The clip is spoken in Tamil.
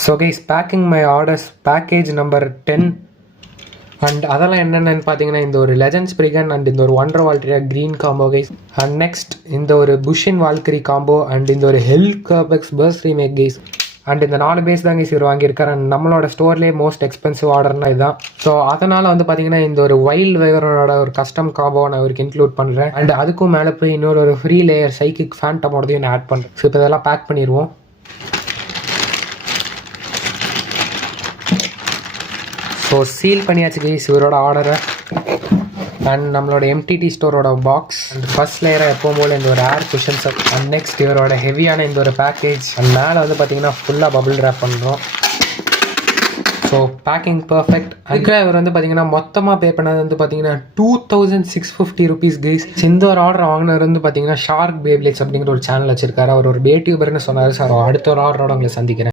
So guys, packing my orders package number 10. And அதெல்லாம் என்னென்னு பார்த்தீங்கன்னா, இந்த ஒரு லெஜண்ட்ஸ் பிரிகன் அண்ட் இந்த ஒரு ஒண்டர் வால்ட்ரியா green combo guys. And next இந்த ஒரு புஷின் வால்கரி காம்போ அண்ட் இந்த ஒரு ஹெல் கர்பெக்ஸ் பர்ஸ் ரீமேக் கைஸ். அண்ட் இந்த 4 பேஸ் தான் கைஸ் இவர் வாங்கியிருக்காரு. அண்ட் நம்மளோட ஸ்டோர்லேயே மோஸ்ட் எக்ஸ்பென்சிவ் ஆர்டர்னா இதுதான். ஸோ அதனால் வந்து பார்த்தீங்கன்னா, இந்த ஒரு வைல்ட் வேவரோட ஒரு கஸ்டம் காம்போ நான் இவருக்கு இன்க்ளூட் பண்ணுறேன். அண்ட் அதுக்கும் மேலே போய் இன்னொரு ஒரு ஃப்ரீ லேயர் சைக்கிக் ஃபேண்டமோடதையும் நான் ஆட் பண்ணுறேன். ஸோ இப்போ இதெல்லாம் பேக் பண்ணிடுவோம். ஸோ சீல் பண்ணியாச்சு கைஸ் இவரோட ஆர்டரை. அண்ட் நம்மளோட எம்டிடி ஸ்டோரோட பாக்ஸ் அண்ட் ஃபர்ஸ்ட் லேயராக எப்பவும் போல் இந்த ஒரு ஏர் குஷன்ஸ். அண்ட் நெக்ஸ்ட் இவரோட ஹெவியான இந்த ஒரு பேக்கேஜ். அண்ட் மேலே வந்து பார்த்தீங்கன்னா ஃபுல்லாக பபிள் ரேப் பண்ணுறோம். So packing perfect. அதுக்காக இவர் வந்து பார்த்தீங்கன்னா மொத்தமாக பே பண்ணது வந்து பார்த்தீங்கன்னா 2650 rupees கைஸ். இந்த ஒரு ஆர்டர் வாங்கினவர் வந்து பார்த்தீங்கன்னா ஷார்க் பேப்லேட்ஸ் அப்படிங்கிற ஒரு சேனல் வச்சிருக்காரு. அவர் ஒரு பேடியூபர்னு சொன்னார். சார் அடுத்த ஒரு ஆர்டரோட உங்களை சந்திக்கிறேன்.